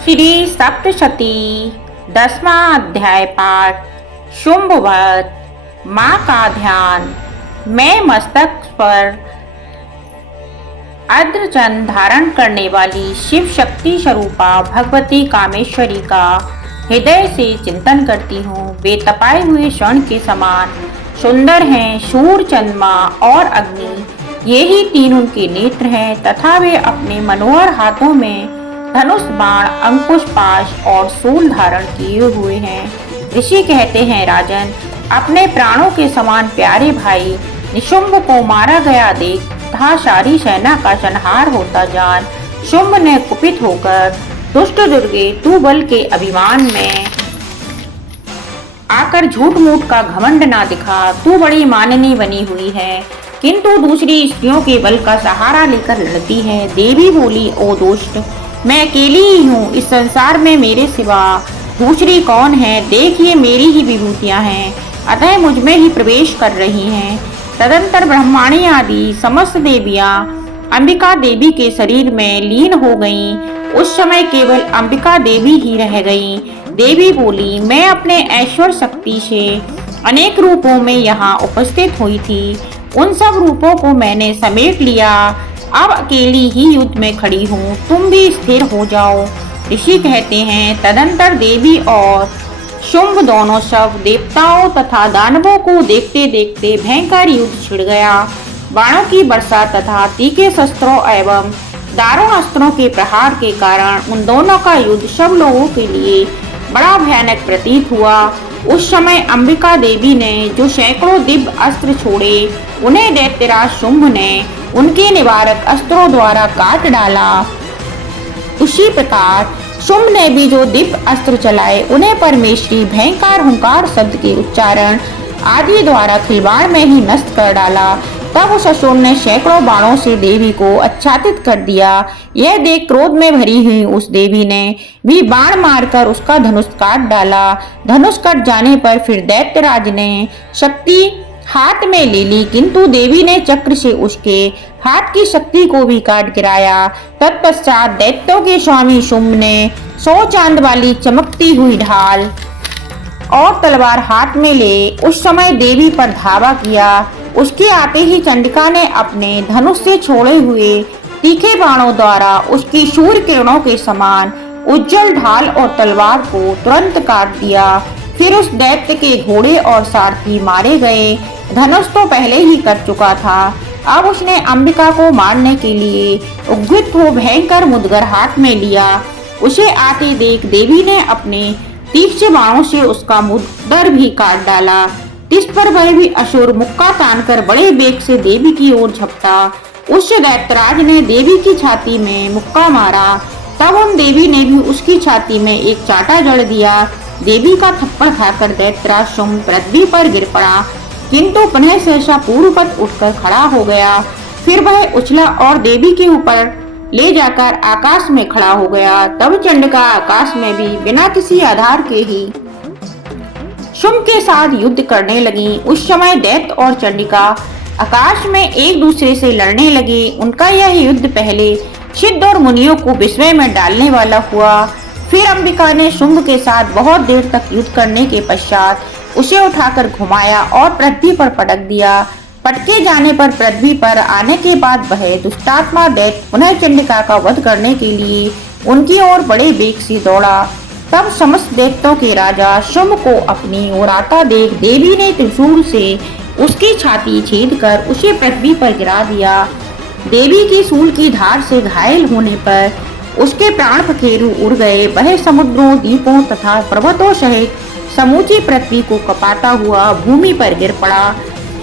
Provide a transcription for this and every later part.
श्री सप्तशती 10वां अध्याय पाठ। शुंभवत। माँ का ध्यान। मैं मस्तक पर अर्धचंद्र धारण करने वाली शिव शक्ति स्वरूपा भगवती कामेश्वरी का हृदय से चिंतन करती हूँ। वे तपाए हुए स्वर्ण के समान सुंदर हैं। सूर्य, चंद्रमा और अग्नि ये ही तीन उनके नेत्र हैं तथा वे अपने मनोहर हाथों में धनुष, बाण, अंकुश, पाश और शूल धारण किए हुए हैं। ऋषि कहते हैं, राजन, अपने प्राणों के समान प्यारे भाई निशुंभ को मारा गया देख तथा सारी सेना का संहार होता जान शुंभ ने कुपित होकर, दुष्ट दुर्गे, तू बल के अभिमान में आकर झूठ मूठ का घमंड ना दिखा। तू बड़ी माननी बनी हुई है किंतु दूसरी स्त्रियों के बल का सहारा लेकर लड़ती है। देवी बोली, ओ दुष्ट, मैं अकेली ही हूँ। इस संसार में मेरे सिवा दूसरी कौन है? देखिए, मेरी ही विभूतियाँ हैं, अतः मुझ में ही प्रवेश कर रही हैं। तदंतर ब्रह्माणी आदि समस्त देवियाँ अंबिका देवी के शरीर में लीन हो गईं। उस समय केवल अंबिका देवी ही रह गईं। देवी बोली, मैं अपने ऐश्वर्य शक्ति से अनेक रूपों में यहाँ उपस्थित हुई थी। उन सब रूपों को मैंने समेट लिया। अब अकेली ही युद्ध में खड़ी हूँ, तुम भी स्थिर हो जाओ। ऋषि कहते हैं, तदंतर देवी और शुंभ दोनों सब देवताओं तथा दानवों को देखते देखते भयंकर युद्ध छिड़ गया। बाणों की वर्षा तथा तीखे शस्त्रों एवं दारुण अस्त्रों के प्रहार के कारण उन दोनों का युद्ध सब लोगों के लिए बड़ा भयानक प्रतीत हुआ। उस समय अंबिका देवी ने जो सैकड़ों दिव्य अस्त्र छोड़े, उन्हें दैत्यराज शुंभ ने उनके निवारक अस्त्रों द्वारा काट डाला। उसी प्रकार शुंभ ने भी जो दिव्य अस्त्र चलाए, उन्हें परमेश्वरी भयंकर हुंकार शब्द के उच्चारण आदि द्वारा खिलवाड़ में ही नष्ट कर डाला। तब उस असुर ने सैकड़ों बाणों से देवी को आच्छादित कर दिया। यह देख क्रोध में भरी हुई उस देवी ने भी बाण मारकर उसका धनुष काट डाला। धनुष कट जाने पर फिर दैत्यराज ने शक्ति हाथ में ले ली, किंतु देवी ने चक्र से उसके हाथ की शक्ति को भी काट गिराया। तत्पश्चात दैत्यों के स्वामी शुंभ ने 100 चांद वाली चमकती हुई ढाल और तलवार हाथ में ले उस समय देवी पर धावा किया। उसके आते ही चंडिका ने अपने धनुष से छोड़े हुए तीखे बाणों द्वारा उसकी सूर्य किरणों के समान उज्जवल ढाल और तलवार को तुरंत काट दिया। फिर उस दैत्य के घोड़े और सारथी मारे गए। धनुष तो पहले ही कर चुका था। अब उसने अंबिका को मारने के लिए उद्युक्त हो भयंकर मुदगर हाथ में लिया। उसे आते देख देवी ने अपने तीक्ष्ण बाणों से उसका मुदगर भी काट डाला। इस पर वह भी असुर मुक्का तानकर बड़े वेग से देवी की ओर झपटा। उस दैत्यराज ने देवी की छाती में मुक्का मारा। तब उन देवी ने भी उसकी छाती में एक चाटा जड़ दिया। देवी का थप्पड़ खाकर दैत्यराज शुंभ पृथ्वी पर गिर पड़ा, किंतु पुनः सहसा पूर्ववत उठकर खड़ा हो गया। फिर वह उछला और देवी के ऊपर ले जाकर आकाश में खड़ा हो गया। तब चंडिका आकाश में भी बिना किसी आधार के ही शुंभ के साथ युद्ध करने लगी। उस समय दैत्य और चंडिका आकाश में एक दूसरे से लड़ने लगे। उनका यह युद्ध पहले सिद्ध और मुनियों को विस्मय में डालने वाला हुआ। फिर अंबिका ने शुंभ के साथ बहुत देर तक युद्ध करने के पश्चात उसे उठाकर घुमाया और पृथ्वी पर पटक दिया। पटके जाने पर पृथ्वी पर आने के बाद वह दुष्टात्मा दैत्य पुनः चंडिका का वध करने के लिए उनकी ओर बड़े वेग से दौड़ा। तब समस्त दैत्यों के राजा शुंभ को अपनी ओर आता देख देवी ने त्रिशूल से उसकी छाती छेद कर उसे पृथ्वी पर गिरा दिया। देवी की शूल की धार से घायल होने पर उसके प्राण पखेरु उड़ गए। वह समुद्रों, द्वीपों तथा पर्वतों सहित समूची पृथ्वी को कपाता हुआ भूमि पर गिर पड़ा।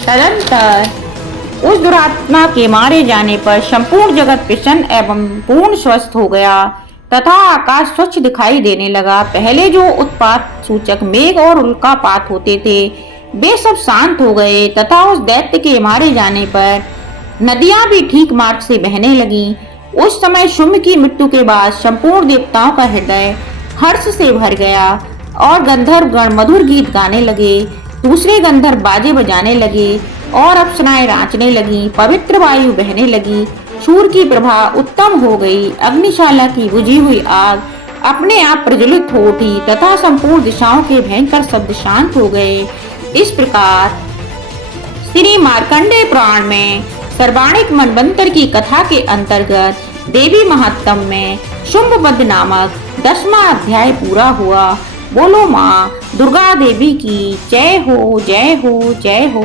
तदंतर उस दुरात्मा के मारे जाने पर संपूर्ण जगत प्रसन्न एवं पूर्ण स्वस्थ हो गया तथा आकाश स्वच्छ दिखाई देने लगा। पहले जो उत्पात सूचक मेघ और उल्कापात होते थे, वे सब शांत हो गए तथा उस दैत्य के मारे जाने पर नदियां भी ठीक मार्ग से बहने लगीं। उस समय शुंभ की मृत्यु के बाद संपूर्ण देवताओं का हृदय हर्ष से भर गया और गंधर्व गण मधुर गीत गाने लगे। दूसरे गंधर्व बाजे बजाने लगे और अप्सराएं नाचने लगी। पवित्र वायु बहने लगी। सूर्य की प्रभा उत्तम हो गई। अग्निशाला की बुझी हुई आग अपने आप प्रज्वलित हो उठी तथा संपूर्ण दिशाओं के भयंकर शब्द शांत हो गए। इस प्रकार श्री मार्कंडेय पुराण में सर्वाणिक मनवंतर की कथा के अंतर्गत देवी महात्म में शुंभवध नामक 10वां अध्याय पूरा हुआ। बोलो माँ दुर्गा देवी की जय हो, जय हो, जय हो।